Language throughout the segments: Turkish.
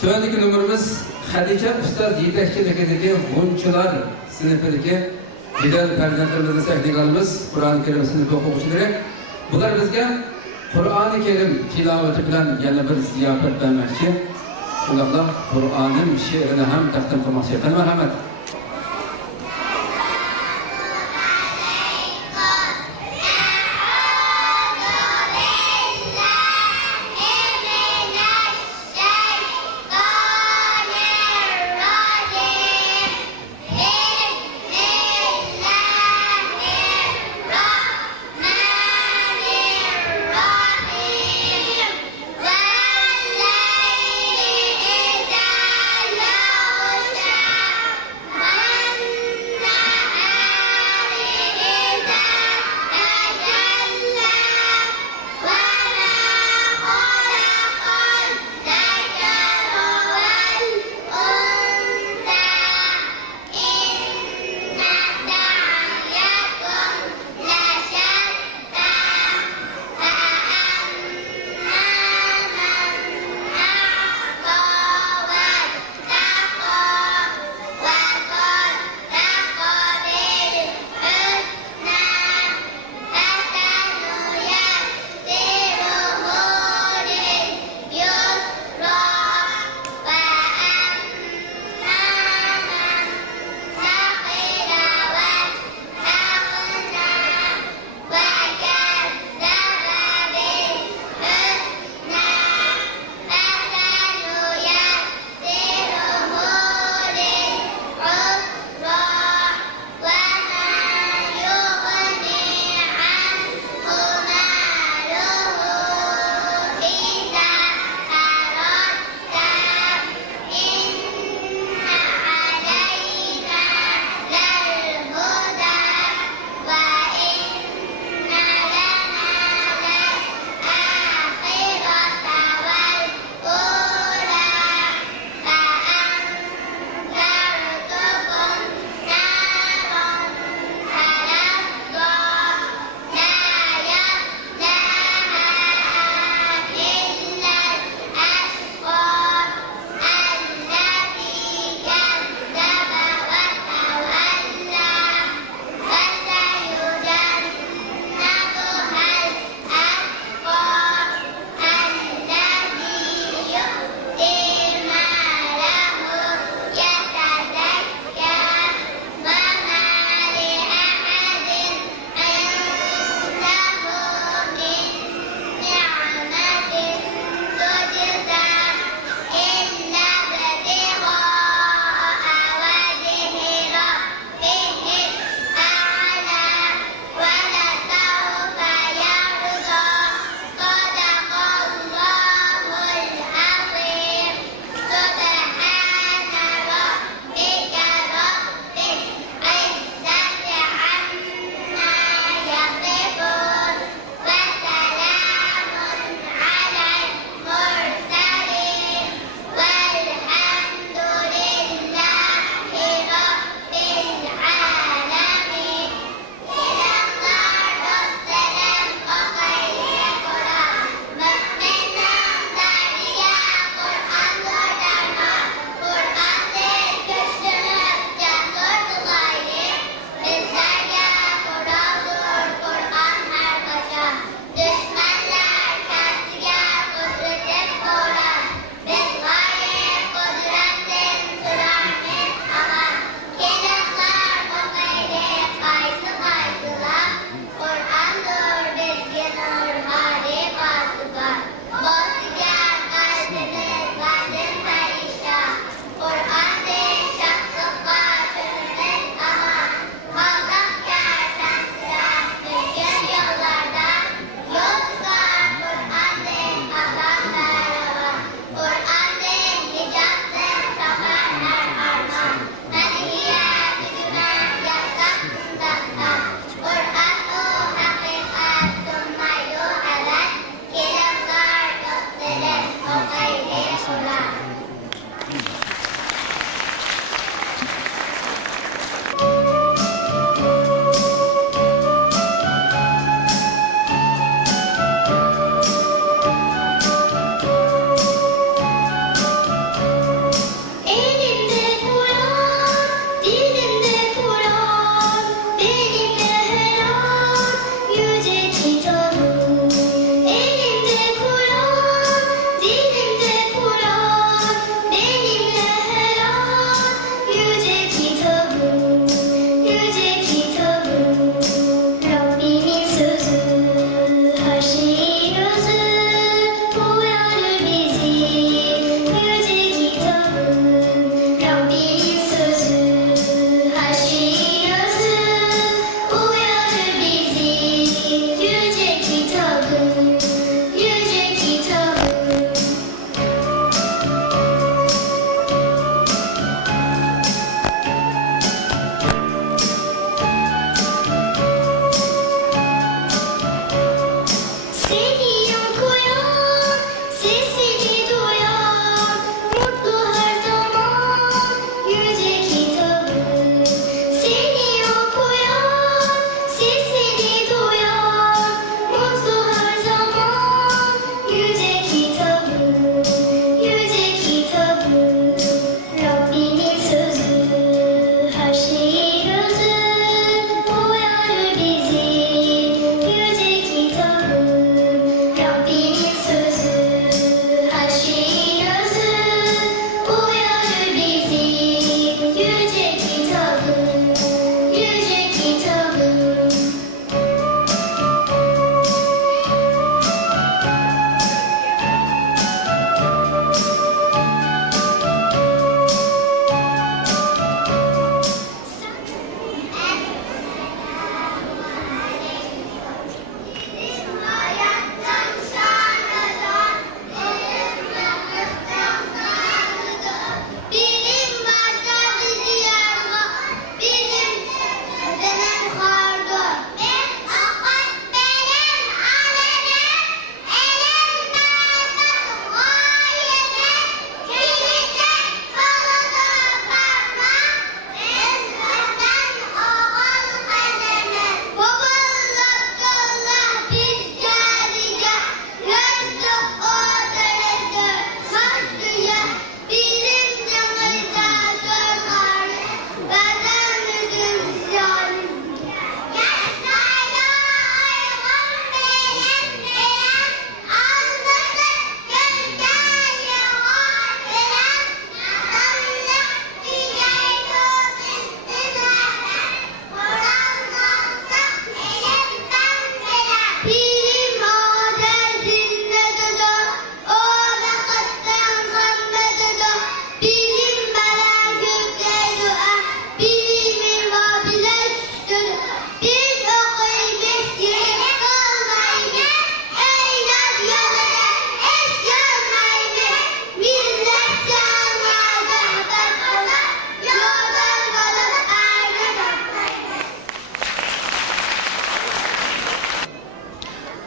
Tövendeki numarımız Hadice Ustaz yetekçilikdeki Gunçular sınıfındaki güzel farzandlarimizning sahnigalimiz Qur'oni Karim sınıfı o'quvchilari. Bular bizga Qur'oni Karim tilovati bilan yana bir ziyofat bermoqchi. Shundaqla Qur'onim she'rini ham taqdim qilmoqchi. Marhamat.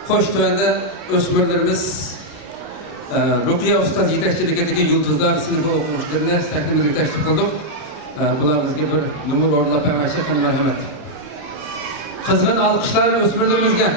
Xo'sh, tuanda o'smirlarimiz Ruqiya ustoz yetakchiligidagi yulduzlar sinfi o'quvchilarini sahnimizga taklif qildik. Bular bizga bir numar o'rnab bermoqchi, qani marhamat. Qizg'in alqishlar o'smirlarimizga.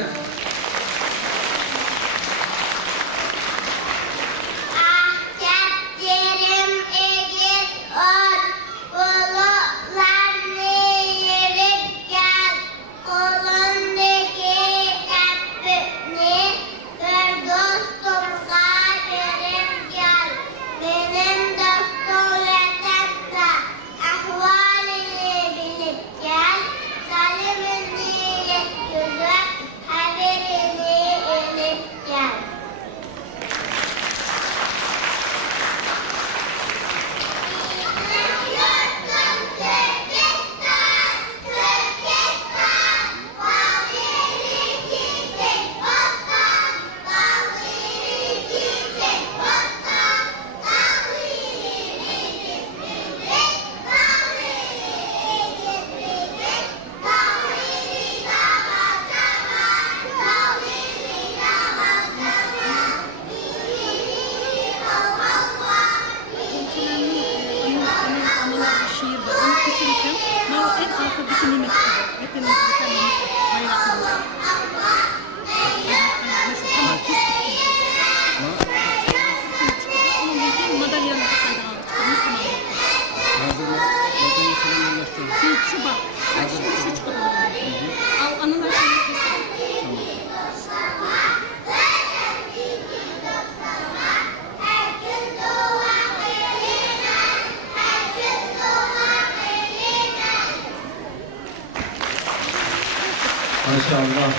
Maşallah.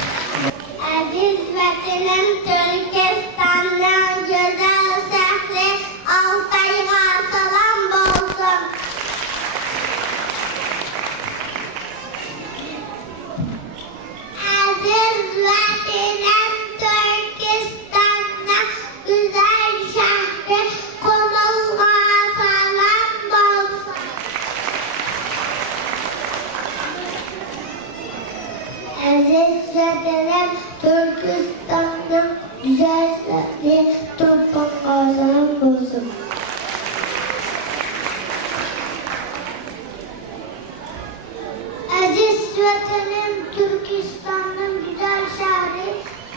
Aziz vatanim Türkistan'dan güzel şehri Altay'a salam olsun. Aziz vatanim Türkistan'dan güzel şehri Komul'a salam olsun. Aziz vatanim Türkistan'dan güzel şehri Toprak'a salam olsun. Aziz vatanim Türkistan'dan güzel şehri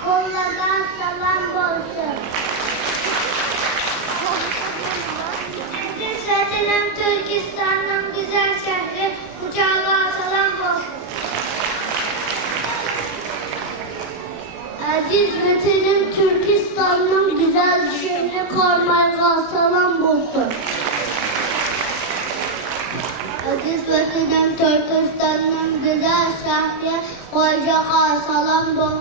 Kollaga salam olsun. Aziz vatanim Türkistan'dan güzel şehri Uçağa salam olsun. Aziz vatanim Türkistan'dan güzel şehri Karmal'a salam olsun. Aziz vatanim Türkistan'dan güzel şehri Kocağa salam olsun.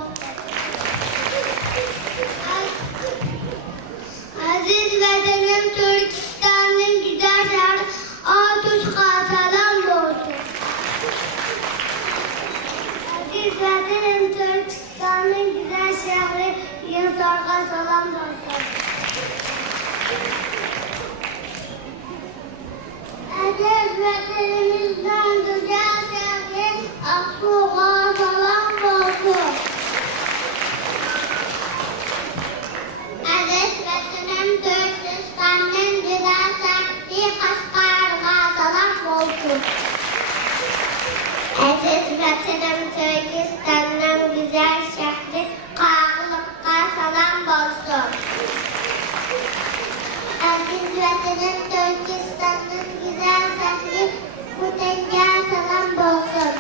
Aziz vatanim Türkistan'dan güzel şehri Atuş'a salam olsun. Aziz vatanim Türkistan'ın güzel şehri Yasar'a salam olsun. Aziz vatanimizden güzel şehri Aksu'ya salam olsun. Aziz vatanim Türkistan'ın güzel şehri Kaşgar'a salam olsun. Aziz vatanim Türkistan'ın güzel şehri Kağlık'a salam olsun. Aziz vatanim Türkistan'ın güzel şehri Kutenga'ya salam olsun.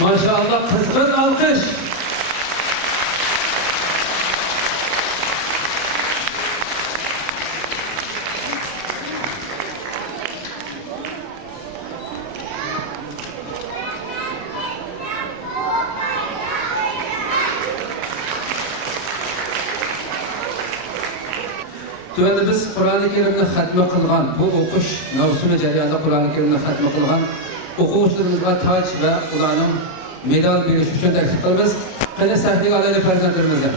Maşallah, kızgın alkış. Tuanda biz Qur'oni Karimni xatmi qilgan, bu o'qish mavsumi jarayonida Qur'oni Karimni xatmi qilgan o'quvchilarimizga toj va ularning medal berish uchun taklif qilamiz. Qani sahnaga olaylik farzandlarimizni.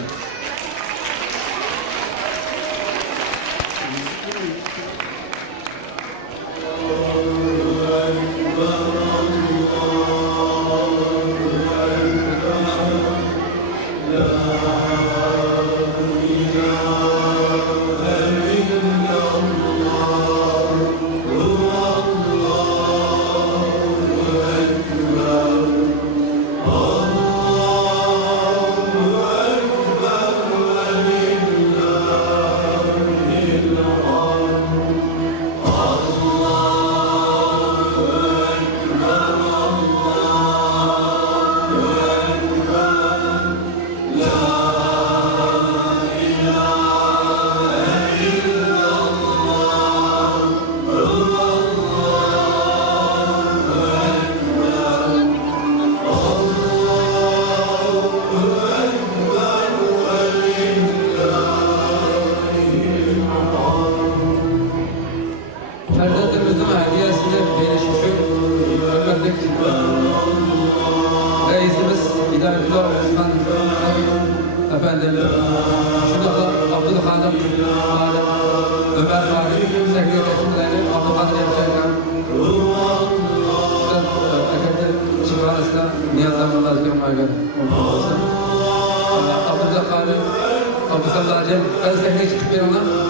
efendim. Şurada Abdülhadım Halim, Ömer Halim, Zekriye Teşkilatı, Abdülkadir Erçelkan, efendim Çıkarıs'ta Niyazlar'ın Lazım Aygar olsun. Abdülzak Halim, Abdülzak Halim, ben Zekriye çıkıp bir ona.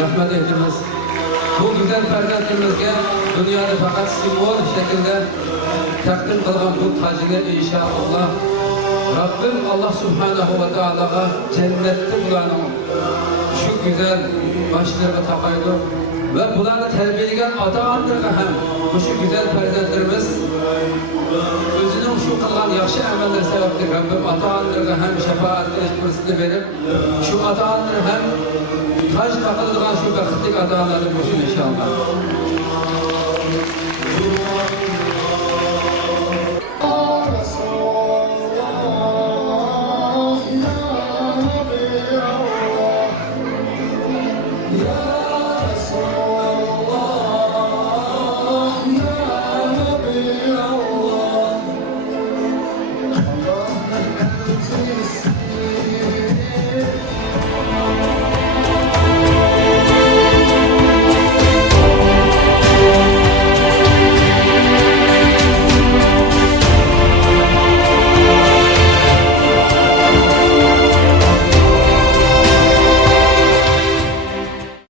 Rahmet etiniz. Bu güzel farzandimizga dünyada fakat simbol şekilde takdim kılgan bu tacını inşallah Rabbim Allah Subhanahu ve Teala'ga cennette bulanın şu güzel başlarına takaydı ve bulanı terbiyeleyen ata-analarga hem bu şu güzel farzandlarımız özünün şu kılgan yaxşı amelleri sebepli Rabbim ata-analarga hem şefaat etmesini verip şu ata-analar hem taş takıldığın şu baktık ata-analarga olsun inşallah.